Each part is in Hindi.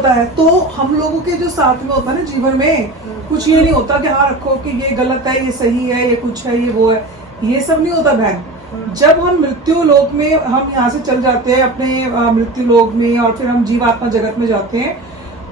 होता है। तो हम लोगों के जो साथ में होता है ना जीवन में, कुछ ये नहीं होता कि हाँ रखो कि ये गलत है, ये सही है, ये कुछ है, ये वो है, ये सब नहीं होता बहन। जब हम मृत्यु लोक में, हम यहाँ से चल जाते हैं अपने मृत्यु लोक में, और फिर हम जीवात्मा जगत में जाते हैं,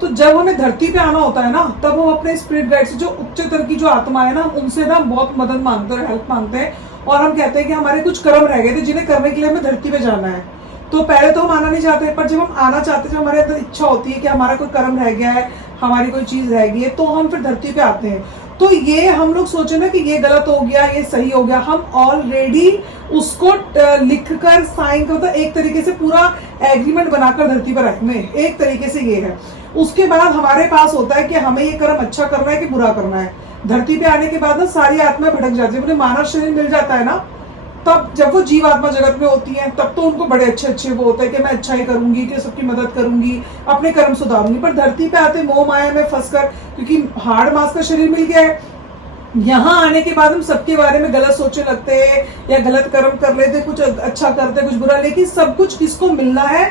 तो जब हमें धरती पे आना होता है ना, तब हम अपने स्पिरिट गाइड से, जो उच्चतर की जो आत्मा है ना, उनसे ना बहुत मदद मांगते हैं, हेल्प मांगते हैं, और हम कहते हैं कि हमारे कुछ कर्म रह गए थे जिन्हें करने के लिए हमें धरती पे जाना है। तो पहले तो हम आना नहीं चाहते, पर जब हम आना चाहते हैं, जब हमारे अंदर इच्छा होती है कि हमारा कोई कर्म रह गया है, हमारी कोई चीज रह गई है, तो हम फिर धरती पे आते हैं। तो ये हम लोग सोचे ना कि ये गलत हो गया, ये सही हो गया, हम ऑलरेडी उसको लिख कर साइन कर, मतलब एक तरीके से पूरा एग्रीमेंट बनाकर धरती पर रखने, एक तरीके से ये है। उसके बाद हमारे पास होता है कि हमें ये कर्म अच्छा करना है कि बुरा करना है। धरती पे आने के बाद ना सारी आत्मा भटक जाती है, उन्हें मानव शरीर मिल जाता है ना, तब जब वो जीवात्मा जगत में होती है, तब तो उनको बड़े अच्छे अच्छे वो होता है कि मैं अच्छा ही करूंगी, कि सबकी मदद करूंगी, अपने कर्म सुधारूंगी। पर धरती पे आते मोह माया में फंसकर, क्योंकि हाड़ मांस का शरीर मिल गया है, यहाँ आने के बाद हम सबके बारे में गलत सोचने लगते हैं, या गलत कर्म कर लेते, कुछ अच्छा करते कुछ बुरा। लेकिन सब कुछ किसको मिलना है,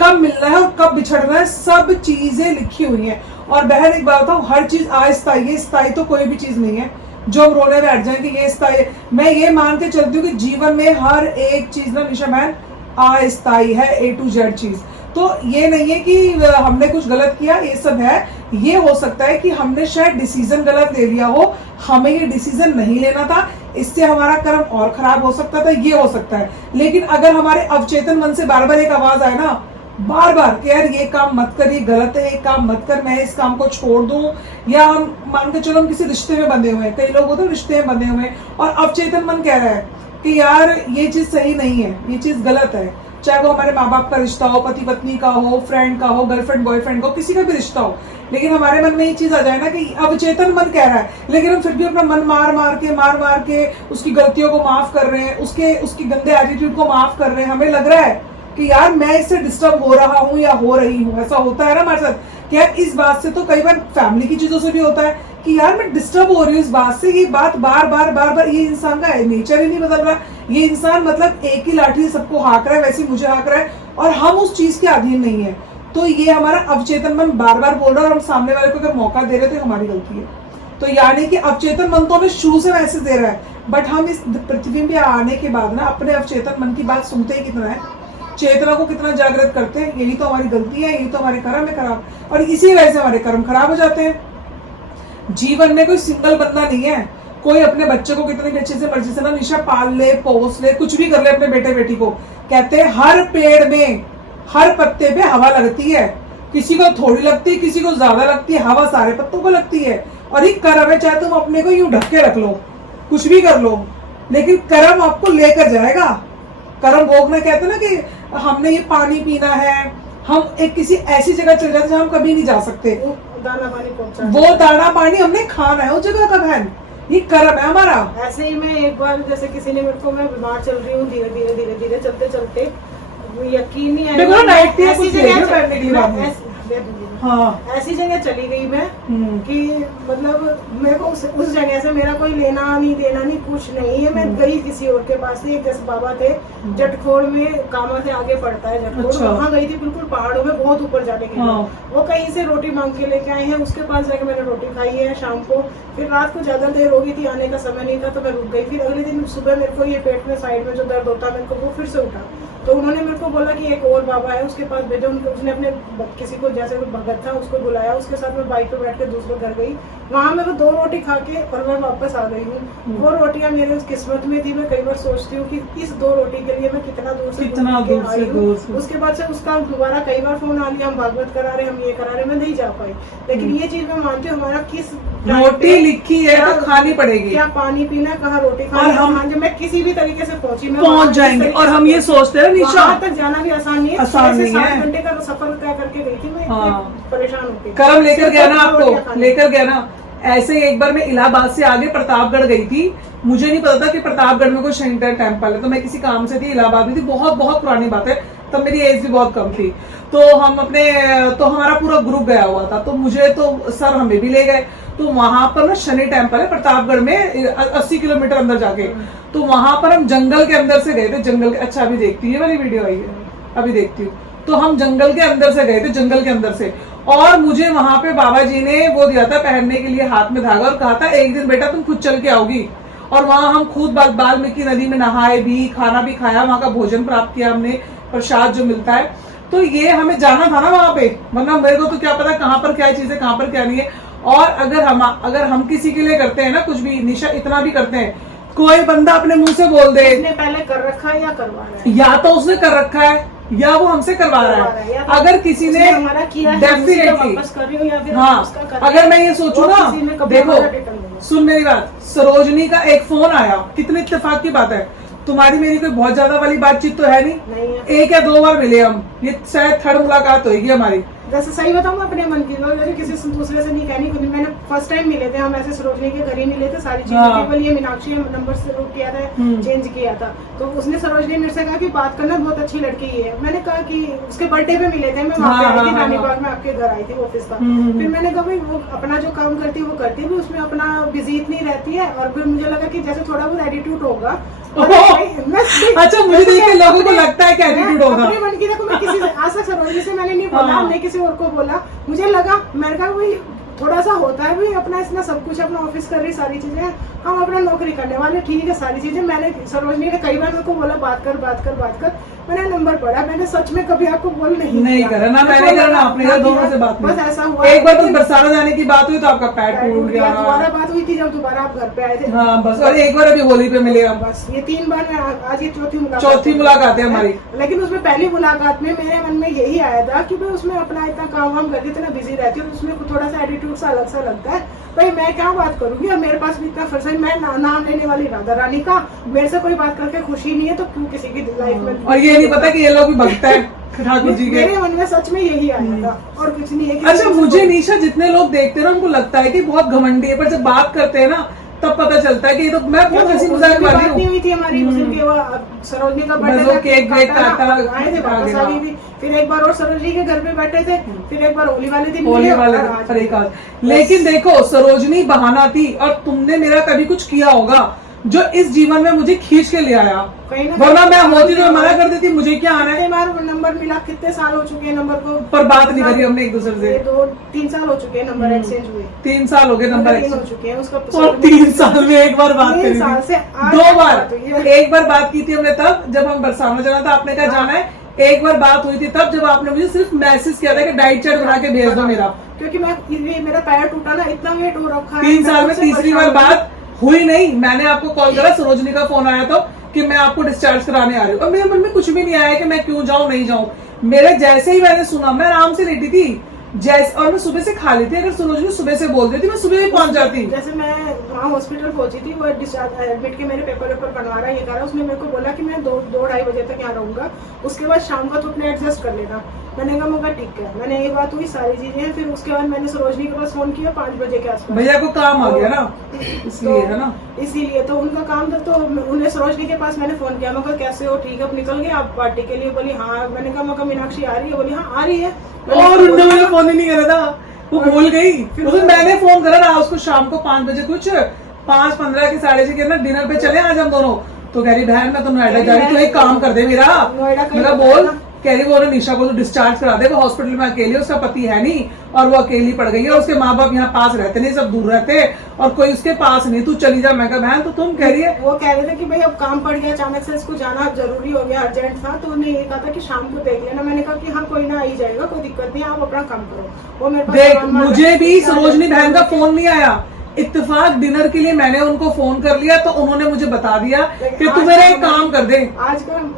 कब मिलना है और कब बिछड़ना है, सब चीजें लिखी हुई हैं। और बहन एक बात बताऊं, हर चीज अस्थायी है, स्थायी तो कोई भी चीज नहीं है जो हम रोने बैठ जाए कि ये स्थायी। मैं ये मान के चलती हूँ कि जीवन में हर एक चीज ना निशा बहन अस्थायी है, A to Z चीज। तो ये नहीं है कि हमने कुछ गलत किया, ये सब है। ये हो सकता है कि हमने शायद डिसीजन गलत ले लिया हो, हमें ये डिसीजन नहीं लेना था, इससे हमारा कर्म और खराब हो सकता था, ये हो सकता है। लेकिन अगर हमारे अवचेतन मन से बार बार एक आवाज आए ना, बार बार कि यार ये काम मत कर, ये गलत है, ये काम मत कर, मैं इस काम को छोड़ दूं, या हम मान के चलो हम किसी रिश्ते में बंधे हुए हैं, कई लोग होते हैं रिश्ते में बंधे हुए हैं, और अवचेतन मन कह रहा है कि यार ये चीज सही नहीं है, ये चीज गलत है। चाहे वो हमारे माँ बाप का रिश्ता हो, पति पत्नी का हो, फ्रेंड का हो, गर्लफ्रेंड बॉयफ्रेंड का हो, किसी का भी रिश्ता हो, लेकिन हमारे मन में ये चीज आ जाए ना कि अवचेतन मन कह रहा है, लेकिन हम फिर भी अपना मन मार मार के उसकी गलतियों को माफ कर रहे हैं, उसकी गंदे एटीट्यूड को माफ कर रहे हैं। हमें लग रहा है कि यार मैं इससे डिस्टर्ब हो रहा हूँ या हो रही हूँ। ऐसा होता है ना हमारे साथ कि यार इस बात से, तो कई बार फैमिली की चीजों से भी होता है कि यार मैं डिस्टर्ब हो रही हूँ इस बात से, ये बात बार बार, ये इंसान का नेचर ही नहीं बदल रहा, ये इंसान मतलब एक ही लाठी से सबको हाँक रहा है, वैसे मुझे हाँक रहा है, और हम उस चीज के अधीन नहीं है। तो ये हमारा अवचेतन मन बार बार बोल रहा है, और हम सामने वाले को अगर मौका दे रहे तो हमारी गलती है। तो यानी कि अवचेतन मन तो हमें शुरू से मैसेज दे रहा है, बट हम इस पृथ्वी पे आने के बाद ना अपने अवचेतन मन की बात सुनते ही कितना है, चेतना को कितना जागृत करते हैं। यही तो हमारी गलती है, यही तो हमारे कर्म है खराब, और इसी वजह से हमारे कर्म खराब हो जाते हैं। जीवन में कोई सिंगल बंदा नहीं है, कोई अपने बच्चे को कितने भी अच्छे से मर्जी से ना निशा पाल ले, पोस ले, कुछ भी कर ले अपने बेटे बेटी को। कहते हैं हर पेड़ में, हर पत्ते पे हवा लगती है, किसी को थोड़ी लगती है, किसी को ज्यादा लगती है, हवा सारे पत्तों को लगती है। और ये कर्म है, चाहे तुम अपने को यूं ढक के रख लो, कुछ भी कर लो, लेकिन कर्म आपको लेकर जाएगा। कर्म भोगना, कहते हैं ना कि हमने ये पानी पीना है, हम एक किसी ऐसी जगह चल जाते हैं जहाँ हम कभी नहीं जा सकते, दाना पानी पहुंचा, वो दाना पानी हमने खाना है उस जगह का बहन, ये कर्म है हमारा। ऐसे ही मैं एक बार, जैसे किसी ने मेरे को, मैं बीमार चल रही हूँ, धीरे धीरे चलते चलते, यकीन नहीं आया, हाँ ऐसी जगह चली गई मैं कि मतलब मेरे को उस जगह से मेरा कोई लेना नहीं देना नहीं, कुछ नहीं है। मैं गई किसी और के पास, एक जैसे बाबा थे जटखोड़ में, कामा से आगे पड़ता है जटखोड़, वहाँ गई थी, बिल्कुल पहाड़ों में बहुत ऊपर जाने के लिए। वो कहीं से रोटी मांग के लेके आए हैं, उसके पास जाके मैंने रोटी खाई है शाम को। फिर रात को ज्यादा देर हो गई थी, आने का समय नहीं था, तो मैं रुक गई। फिर अगले दिन सुबह मेरे को ये पेट में साइड में जो दर्द होता है मेरे को, वो फिर से उठा, तो उन्होंने मेरे को बोला कि एक और बाबा है, उसके पास भेजो। उसने अपने किसी को, जैसे कोई भगत था, उसको बुलाया, उसके साथ मैं बाइक पे बैठ के दूसरे घर गई। वहाँ मैं वो 2 रोटी खा के और मैं वापस आ गई हूँ। वो रोटियां मेरे उस किस्मत में थी। मैं कई बार सोचती हूँ कि इस 2 रोटी के लिए मैं कितना दूर से आई हूँ। उसके बाद से उसका दोबारा कई बार फोन आ लिया, हम भागवत करा रहे, हम ये करा रहे, मैं नहीं जा पाई। लेकिन ये चीज मैं मानती हूँ, हमारा किस रोटी लिखी है तो खानी पड़ेगी, क्या पानी पीना, कहाँ रोटी खाना, मैं किसी भी तरीके से पहुंच जाएंगे। और हम ये सोचते हैं निशा, वहाँ तक जाना भी आसान नहीं है, आसान नहीं है। 7 घंटे का सफर तय करके गई थी मैं, परेशान होती। कर्म लेकर गया ना, आपको लेकर गया ना। ऐसे एक बार मैं इलाहाबाद से आगे प्रतापगढ़ गई थी, मुझे नहीं पता था कि प्रतापगढ़ में कोई शंकर टेम्पल है, तो मैं किसी काम से थी, इलाहाबाद में थी, बहुत बहुत पुरानी बात है, तब मेरी एज भी बहुत कम थी। तो हम तो हमारा पूरा ग्रुप गया हुआ था, तो मुझे तो सर हमें भी ले गए। तो वहां पर ना शनि टेम्पल है प्रतापगढ़ में, 80 किलोमीटर अंदर जाके। तो वहां पर हम जंगल के अंदर से गए थे, जंगल के, अच्छा अभी देखती हूँ, ये वाली वीडियो आई है, अभी देखती हूँ। तो हम जंगल के अंदर से गए थे, जंगल के अंदर से, और मुझे वहां पे बाबा जी ने वो दिया था पहनने के लिए हाथ में धागा, और कहा था एक दिन बेटा तुम खुद चल के आओगी। और वहां हम खुद वाल्मीकि नदी में नहाए भी, खाना भी खाया, वहां का भोजन प्राप्त किया हमने, प्रसाद जो मिलता है। तो ये हमें जाना था ना वहां पे, वरना मेरे को तो क्या पता कहाँ पर क्या चीज है, कहाँ पर क्या नहीं है। और अगर हम किसी के लिए करते हैं ना कुछ भी, निशा इतना भी करते हैं, कोई बंदा अपने मुंह से बोल दे, इसने पहले कर रखा है या करवा रहा है, या तो उसने कर रखा है या वो हमसे करवा रहा है। या तो अगर किसी ने हमारा किया है, डेफिनेटली, वापस कर रही हो, या फिर हाँ, उसका कर अगर मैं ये सोचूं और ना, किसी ने कभी हमारा रिटर्न देखो नहीं सुन मेरी बात, सरोजनी का एक फोन आया, कितनी इत्तेफाक की बात है, तुम्हारी मेरी कोई बहुत ज्यादा वाली बातचीत तो है नहीं है। एक या दो बार मिले हम, ये शायद थर्ड मुलाकात होगी हमारी। वैसे सही बताऊं मैं अपने मन की बात, मैंने किसी से दूसरे से नहीं कहनी कुछ नहीं। मैंने फर्स्ट टाइम मिले थे हम, ऐसे सरोजनी के घर ही मिले थे, सारी चीजें हाँ। केवल ये मीनाक्षी नंबर से रोक किया था, चेंज किया था। तो उसने सरोजनी मेरे से कहा कि बात करना, बहुत अच्छी लड़की है। मैंने कहा कि उसके बर्थडे पे मिले थे, मैं वहाँ पे आई थी, रानीबाग में आपके घर आई थी, ऑफिस था। फिर मैंने कहा भाई वो अपना जो काम करती है वो करती है, उसमें अपना बिजी इतनी रहती है। और फिर मुझे लगा कि जैसे थोड़ा बहुत एटीट्यूड होगा। अच्छा, मुझे देख के लोगों को लगता है कि एटीट्यूड होगा। अपने मन की, देखो मैं किसी से आज तक सरोजनी से मैंने नहीं बोला, नहीं किसी और को बोला। मुझे लगा, मैंने कहा भाई थोड़ा सा होता है भाई, अपना इसमें सब कुछ, अपना ऑफिस कर रही, सारी चीजें, हम अपना नौकरी करने वाले, ठीक है सारी चीजें। मैंने सरोजनी ने कई बार मेरे को बोला बात कर, मैंने नंबर पढ़ा, मैंने सच में कभी आपको बोल नहीं करा ना, मैंने करा ना, आपने दोनों से बात बस ऐसा हुआ। एक बार तो बरसाना जाने की बात हुई तो आपका पैर टूट गया, दोबारा बात हुई थी जब दोबारा आप घर पे आए थे। हाँ बस, और एक बार अभी होली पे मिले हम, बस ये 3 बार मैं आज ये चौथी मुलाकात है हमारी। लेकिन उसमें पहली मुलाकात में मेरे मन में यही आया था कि भाई उसमें अपना इतना काम वाम करती, इतना बिजी रहती है, तो उसमें थोड़ा सा एटीट्यूड सा अलग सा लगता है। भाई मैं क्या बात करूंगी, और मेरे पास भी इतना फर्ज है, मैं नाम लेने वाली राधा रानी का, मेरे से कोई बात करके खुशी नहीं है, तो क्यों किसी की लाइफ में। और ये नहीं पता कि ये लोग भी भक्त है ठाकुर जी के। मेरे मन में सच में यही आया था, और कुछ नहीं है। अच्छा, मुझे निशा जितने लोग देखते हैं ना उनको लगता है कि बहुत घमंडी है, पर जब बात करते हैं ना तब पता चलता है कि ये तो मैं बहुत हंसी मजाक वाली बात नहीं हुई थी हमारी। उस दिन के वो सरोजनी का बर्थडे था, केक काटा, आए थे, वापस आ गई थी। फिर एक बार और सरोजनी के घर पे बैठे थे, फिर एक बार होली वाले दिन होली वाले लेकिन देखो सरोजनी बहाना थी, और तुमने मेरा कभी कुछ किया होगा जो इस जीवन में मुझे खींच के ले आया, वरना मैं होती तो मना कर देती, मुझे क्या आना है। नंबर मिला, कितने साल हो चुके हैं नंबर को, पर बात नहीं करी हमने एक दूसरे से। 2-3 साल हो चुके हैं नंबर एक्सचेंज हुए, 3 साल हो गए नंबर एक्सचेंज हो चुके हैं उसका। और 3 साल में एक बार बात करी, 3 साल से 2 बार। एक बार बात की थी हमने तब जब हम बरसाना जाना था, आपने कहा जाना है। एक बार बात हुई थी तब जब आपने मुझे सिर्फ मैसेज किया था कि डाइट चार्ट बना के भेज दो मेरा, क्योंकि मेरा पैर टूटा ना, इतना वेट हो रखा है। 3 साल में तीसरी बार बात हुई नहीं। मैंने आपको कॉल करा, सरोजनी का फोन आया तो कि मैं आपको डिस्चार्ज कराने आ रही हूँ, और मेरे मन में कुछ भी नहीं आया कि मैं क्यों जाऊं नहीं जाऊं। मेरे जैसे ही मैंने सुना, मैं आराम से लेटी थी जैसे, और मैं सुबह से खा ली थी। अगर सरोजनी सुबह से बोल देती मैं सुबह ही पहुंच जाती। जैसे मैं वहाँ हॉस्पिटल पहुंची थी, वो डिस्चार्ज एडमिट के मेरे पेपर बनवा रहा है, ये कर रहा है। उसने मेरे को बोला कि मैं 2-2:30 बजे तक यहाँ रहूंगा, उसके बाद शाम का तो अपने एडजस्ट कर लेना। मैंने कहा मगर ठीक है, मैंने ये बात हुई, सारी चीजें। फिर उसके बाद मैंने सरोजनी के पास फोन किया 5 बजे के आसपास। भैया को काम आ गया ना, इसलिए है ना, इसीलिए तो उनका काम था। तो उन्हें सरोजनी के पास मैंने फोन किया, मगर कैसे हो, ठीक है, अब निकल गए आप पार्टी के लिए? बोली हाँ। मैंने कहा मगर मीनाक्षी आ रही है? बोली हाँ आ रही है। और उन्होंने मुझे फोन ही नहीं करा था, वो भूल गई। फिर मैंने फोन करा ना उसको शाम को 5 बजे, कुछ 5:15 के 6:30 के ना, डिनर पे चले आज हम दोनों। तो कह रही बहन मैं तो नोएडा जा रही, तो एक काम कर दे मेरा, मेरा बोल। कह रही वो निशा को तो डिस्चार्ज करा दे, वो हॉस्पिटल में अकेली, उसका पति है नहीं, और वो अकेली पड़ गई है, और उसके माँ बाप यहाँ पास रहते नहीं, सब दूर रहते, और कोई उसके पास नहीं, तू चली जा। मैं कहा बहन तो तुम कह रही है, वो कह रहे थे कि भाई अब काम पड़ गया, अचानक से इसको जाना जरूरी हो गया, अर्जेंट था, तो उन्हें ये कहा था कि शाम को देख लेना। मैंने कहा कि हाँ कोई ना, आ ही जाएगा, कोई दिक्कत नहीं, आप अपना काम करो। वो मेरे पास देख मुझे भी सरोजनी बहन का फोन नहीं आया, इत्तेफाक डिनर के लिए मैंने उनको फोन कर लिया, तो उन्होंने मुझे बता दिया कि तू मेरा एक काम कर दे। आज का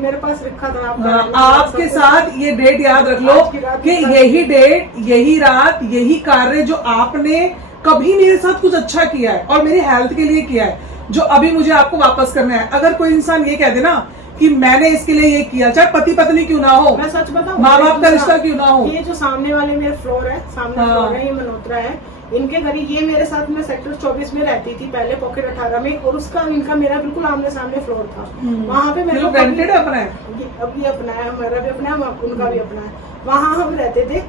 मेरे पास रखा था आपके साथ ये डेट याद रख लो कि यही डेट, यही रात, यही कार्य जो आपने कभी मेरे साथ कुछ अच्छा किया है और मेरी हेल्थ के लिए किया है, जो अभी मुझे आपको वापस करना है। अगर कोई इंसान ये कह दे ना कि मैंने इसके लिए ये किया, चाहे पति पत्नी क्यों ना हो, मैं सच बताऊं, माँ बाप का रिश्ता क्यों ना हो। ये जो सामने वाले मेरे फ्लोर है, सामने फ्लोर है, ये मल्होत्रा है, इनके घर ये मेरे साथ में सेक्टर 24 में रहती थी पहले, पॉकेट 18 में, और उसका इनका मेरा बिल्कुल आमने सामने फ्लोर था। वहाँ पे मेरे को रेंटेड अपना है, अभी अपना है, हमारा भी अपना है, उनका भी अपना है। वहाँ हम रहते थे।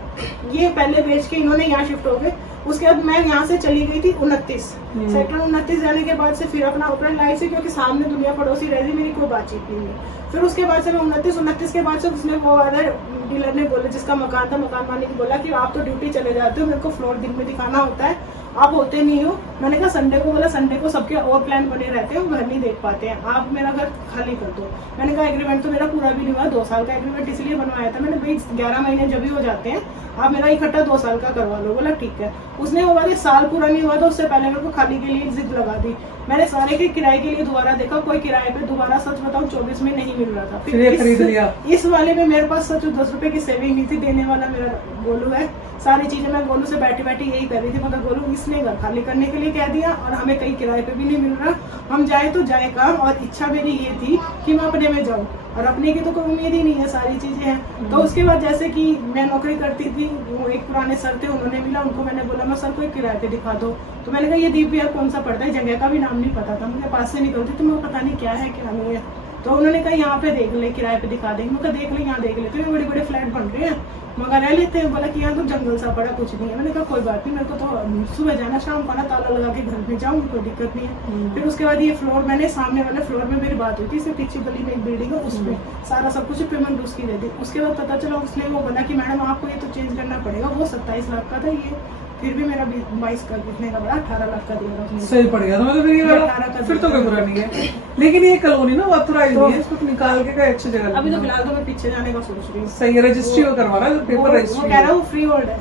ये पहले बेच के इन्होंने यहाँ शिफ्ट हो गए। उसके बाद मैं यहाँ से चली गई थी 29 सेक्टर 29 जाने के बाद से फिर अपना ओपन लाइफ से, क्योंकि सामने दुनिया पड़ोसी रहती, मेरी कोई बातचीत नहीं हुई। फिर उसके बाद से मैं 29 के बाद से उसने वो वाला डीलर ने बोला, जिसका मकान था, मकान मालिक ने बोला कि आप तो ड्यूटी चले जाते हो, मेरे को फ्लोर दिन में दिखाना होता है, आप होते नहीं हो। मैंने कहा संडे को, बोला संडे को सबके और प्लान बने रहते हैं, घर नहीं देख पाते हैं, आप मेरा घर खाली कर दो। मैंने कहा एग्रीमेंट तो मेरा पूरा भी नहीं हुआ, 2 साल का एग्रीमेंट इसलिए बनवाया था मैंने, भाई 11 महीने जब भी हो जाते हैं आप मेरा इकट्ठा 2 साल का करवा लो। बोला ठीक है। उसने वो वाले साल पूरा नहीं हुआ तो उससे पहले मेरे को खाली के लिए जिद लगा दी। मैंने सारे के किराए के लिए दोबारा देखा, कोई किराए पे दोबारा सच बताऊं 24 में नहीं मिल रहा था। फिर खरीद लिया। इस वाले में मेरे पास सच 10 रुपए की सेविंग नहीं थी, देने वाला मेरा गोलू है। सारी चीजें मैं गोलू से बैठी बैठी यही कर रही थी, मगर गोलू इसने घर खाली करने के लिए कह दिया और हमें कहीं किराए पे भी नहीं मिल रहा, हम जाए तो जाए कहाँ। और इच्छा मेरी ये थी कि मैं अपने में जाऊँ, और अपने की तो कोई उम्मीद ही नहीं है, सारी चीजें हैं। तो उसके बाद जैसे कि मैं नौकरी करती थी, वो एक पुराने सर थे, उन्होंने मिला, उनको मैंने बोला मैं सर को एक किराए पे दिखा दो। तो मैंने कहा ये दीप बिहार कौन सा पड़ता है, जगह का भी नाम नहीं पता था, मुझे पास से निकलती तो मैं पता नहीं क्या है क्या नहीं है। तो उन्होंने कहा यहाँ पे देख ले, किराए पे दिखा देंगे। मैं कहा देख ले, यहाँ देख लेते हैं, बड़े बड़े फ्लैट बन रहे हैं, मगर रह लेते हैं। बोला कि यहाँ तो जंगल सा पड़ा, कुछ नहीं है। मैंने कहा कोई बात नहीं, मेरे को तो सुबह जाना, शाम को आना, ताला लगा के घर में जाऊँ, कोई दिक्कत नहीं है। फिर उसके बाद ये फ्लोर, मैंने सामने वाले फ्लोर में मेरी बात हुई थी, इससे पीछे गली में एक बिल्डिंग है, उसमें सारा सब कुछ पेमेंट उसकी दे दी। उसके बाद पता चला, उसने वो बोला कि मैडम आपको ये तो चेंज करना पड़ेगा, वो 27 लाख का था, ये फिर भी मेरा 22 का कितने का बड़ा 18 लाख का दिया था। सही पड़ गया, तो मतलब फिर ये वाला फिर तो कोई बुरा नहीं है। लेकिन ये कॉलोनी ना ऑथराइज नहीं है, इसको निकाल के कहीं अच्छी जगह। अभी तो फिलहाल तो मैं पीछे जाने का सोच रही हूँ। सही है, रजिस्ट्री वो करवा रहा है, पेपर रजिस्ट्री। वो कह रहा है वो फ्री होल्ड है।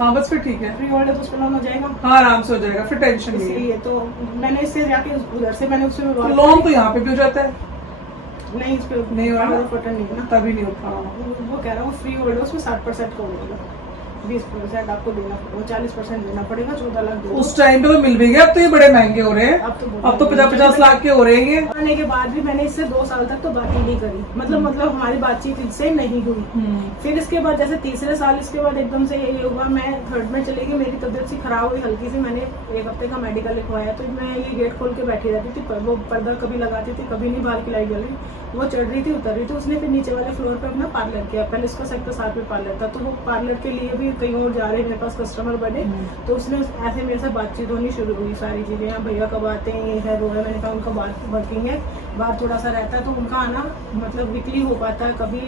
हाँ बस फिर ठीक है, फ्री होल्ड है तो उसका लोन हो जाएगा। हाँ आराम से हो जाएगा, फिर टेंशन नहीं है। इसलिए तो मैंने इससे जाके उधर से मैंने उससे लोन तो यहाँ पे भी हो जाता है, नहीं इस पे नहीं हो रहा, पटन नहीं है ना, तभी नहीं होता। वो कह रहा हूँ फ्री होल्ड है, उसमें 60% का होगा, 20% आपको देना पड़ेगा, 40% देना पड़ेगा, 14 लाख देना। उस टाइम पे तो मिल भी गया, अब तो ये बड़े महंगे हो रहे हैं, अब तो 50-50 लाख के हो रहे हैं। आने के बाद भी मैंने इससे 2 साल तक तो बात ही नहीं करी, मतलब हमारी बातचीत इससे नहीं हुई। फिर इसके बाद जैसे तीसरे साल इसके बाद एकदम से ये हुआ, मैं 3rd में चली गई, मेरी तबीयत सी खराब हुई हल्की सी, मैंने 1 हफ्ते का मेडिकल लिखवाया। तो मैं ये गेट खोल के बैठी रहती थी, वो पर्दा कभी लगाती थी, कभी नहीं, बाहर की लाइट जल रही, वो चढ़ रही थी, उतर रही थी। उसने फिर नीचे वाले फ्लोर पे अपना पार्लर किया, पहले उसका सेक्टर 7 में पार्लर था, तो वो पार्लर के लिए भी कहीं और जा रहे हैं, मेरे पास कस्टमर बने, तो उसने ऐसे मेरे से बातचीत होनी शुरू हुई, सारी चीजें, यहाँ भैया कब आते हैं, ये है वो है। मैंने कहा उनका बात वर्किंग है, बाहर थोड़ा सा रहता है, तो उनका आना मतलब वीकली हो पाता है, कभी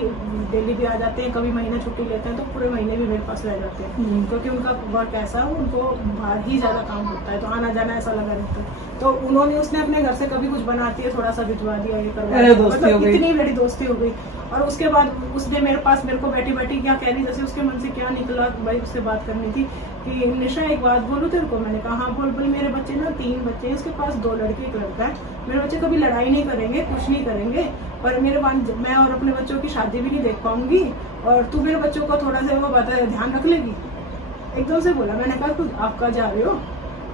डेली भी आ जाते हैं, कभी महीना छुट्टी लेते हैं, तो पूरे महीने भी मेरे पास रह जाते हैं, क्योंकि उनका वर्क ऐसा है, उनको बाहर ही ज्यादा काम होता है, तो आना जाना ऐसा लगा रहता है। तो उन्होंने उसने अपने घर से कभी कुछ बनाती है, थोड़ा सा भिजवा दिया, ये करवा दिया, मतलब इतनी बड़ी दोस्ती हो गई। और उसके बाद उसने मेरे पास मेरे को बैठी बैठी क्या कह रही, जैसे उसके मन से क्या निकला, भाई उससे बात करनी थी कि निशा एक बात बोलूं तेरे को। मैंने कहा हाँ बोल। बोल मेरे बच्चे ना 3 बच्चे हैं, उसके पास 2 लड़के 1 लड़का है, मेरे बच्चे कभी लड़ाई नहीं करेंगे, कुछ नहीं करेंगे, पर मैं और अपने बच्चों की शादी भी नहीं देख पाऊंगी, और तू मेरे बच्चों को थोड़ा सा वो बात ध्यान रख लेगी। एकदम से बोला। मैंने कहा तू आप कहाँ जा रहे हो?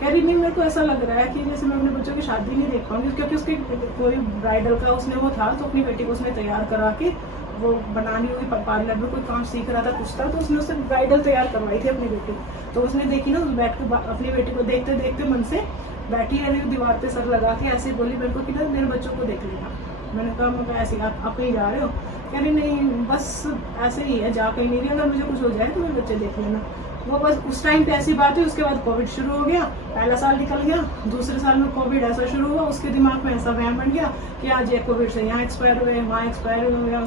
कह रही नहीं, मेरे को ऐसा लग रहा है कि जैसे मैं अपने बच्चों की शादी नहीं देख पाऊंगी, क्योंकि उसके कोई ब्राइडल का उसने वो था, तो अपनी बेटी को उसने तैयार करा के वो बनानी हुई, पार्लर में कोई काम सीख रहा था, कुछ था, तो उसने उससे ब्राइडल तैयार करवाई थी अपनी बेटी। तो उसने देखी ना, उस बैठ के अपनी बेटी को देखते देखते मन से बैठी रही, दीवार पे सर लगा के ऐसे बोली मेरे को कि ना मेरे बच्चों को देख लेना। मैंने कहा मैं ऐसे आप कहीं जा रहे हो? कह रही नहीं बस ऐसे ही है, जा कहीं नहीं रही, अगर मुझे कुछ हो जाए तो मेरे बच्चे देख लेना। वो बस उस टाइम पे ऐसी बात हुई। उसके बाद कोविड शुरू हो गया, पहला साल निकल गया, दूसरे साल में कोविड ऐसा शुरू हुआ, उसके दिमाग में ऐसा वहम बन गया कि आज ये कोविड से यहाँ एक्सपायर हुए, वहाँ एक्सपायर हो गया,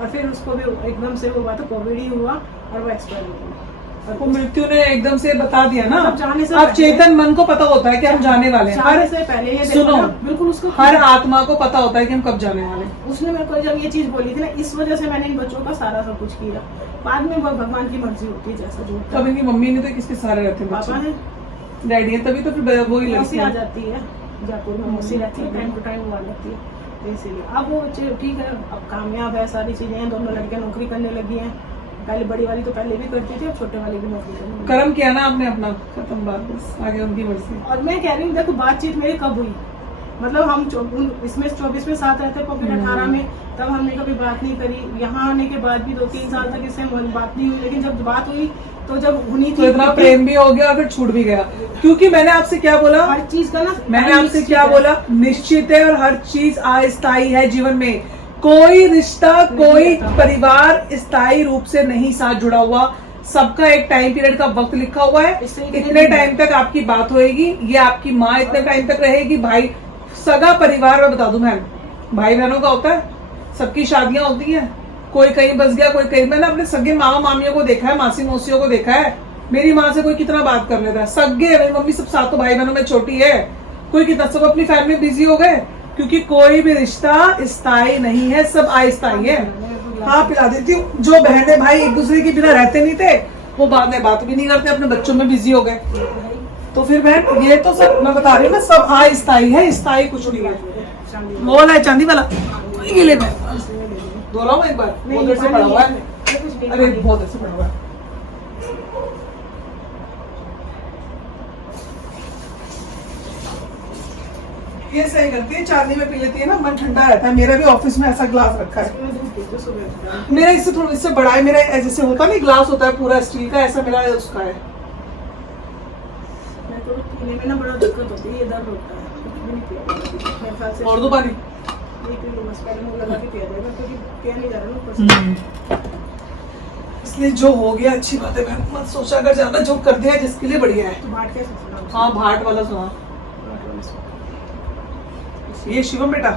और फिर उसको भी एकदम से वो बात कोविड ही हुआ और वो एक्सपायर हो गया। वो मृत्यु ने एकदम से बता दिया ना, जाने से अब चेतन मन को पता होता है कि हम जाने वाले हैं, जाने से पहले ये सुनो बिल्कुल उसको हर आत्मा को पता होता है कि हम कब जाने वाले हैं। उसने मेरे को जब ये चीज बोली थी ना, इस वजह से मैंने इन बच्चों का सारा सब कुछ किया। बाद में वो भगवान की मर्जी होती है, जैसा जो तब इनकी मम्मी ने तो किसके सहारे रहते हैं? पापा है, डैडी है, तभी तो फिर वो ही मौसी आ जाती है, जयपुर में मौसी रहती है, टाइम टू टाइम वो आ जाती है, तो इसीलिए अब वो बच्चे ठीक है, अब कामयाब है, सारी चीजें हैं, दोनों लड़कियां नौकरी करने लगी हैं। पहले बड़ी वाली तो पहले भी करती थी, अब छोटे वाली भी नौकरी करने लगी। कर्म किया ना आपने अपना, खत्म बात, बस आगे उनकी मर्जी। और मैं कह रही हूँ देखो बातचीत मेरी कब हुई, मतलब हम इसमें 24 में साथ रहते, कोविड 18 में, तब हमने कभी बात नहीं करी। यहाँ आने के बाद भी 2-3 साल तक इससे बात नहीं हुई, लेकिन जब बात हुई तो जब होनी थी तो इतना प्रेम भी हो गया और फिर छूट भी गया। क्योंकि मैंने आपसे क्या बोला, हर चीज का ना, मैंने आपसे क्या बोला, निश्चित है और हर चीज अस्थायी है जीवन में। कोई रिश्ता, कोई परिवार स्थायी रूप से नहीं साथ जुड़ा हुआ। सबका एक टाइम पीरियड का वक्त लिखा हुआ है। इतने टाइम तक आपकी बात होएगी, ये आपकी माँ इतने टाइम तक रहेगी। भाई सगा परिवार में बता दूं मैं, भाई बहनों का होता है, सबकी शादियां होती हैं, कोई कहीं बस गया, कोई कहीं। मैंने अपने सगे माँ मामियों को देखा है, मासी मौसियों को देखा है। मेरी माँ से कोई कितना बात कर लेता है, सगे मेरी मम्मी सब सातों भाई बहनों में छोटी है, कोई कितना, सब अपनी फैमिली में बिजी हो गए। क्योंकि कोई भी रिश्ता स्थायी नहीं है, सब अस्थायी है। हाँ पिला देती हूँ। जो बहने भाई एक दूसरे के बिना रहते नहीं थे, वो बाद में बात भी नहीं करते, अपने बच्चों में बिजी हो गए। तो फिर बहन ये तो सब मैं बता रही हूँ ना, सब अस्थायी है, स्थायी कुछ नहीं है। मोल है चांदी वाला, ये ले मैं धो रहा हूँ एक बार, बहुत देर से पड़ा हुआ है। अरे बहुत देर से पड़ा हुआ है। ये सही करती है, चांदी में पी लेती है ना, मन ठंडा रहता है। मेरा भी ऑफिस में ऐसा ग्लास रखा है मेरा, इससे थोड़ा इससे बड़ा है मेरा, जैसे होता नहीं ग्लास होता है पूरा स्टील का, ऐसा मेरा उसका है। पीने में ना बड़ा दिक्कत होती है, ये दर्द होता है, कुछ भी नहीं पिया मेरे ख्याल से। और दो पानी ये पी लो बस, पहले मुंह लगा के पिया जाएगा, क्योंकि पिया नहीं जा रहा ना ऊपर से। इसलिए जो हो गया अच्छी बात है बहन, मत सोचा, अगर ज्यादा जो कर दिया जिसके लिए बढ़िया है। तो भाट कैसे सुना? हाँ भाट वाला सुना। ये शिवम बेटा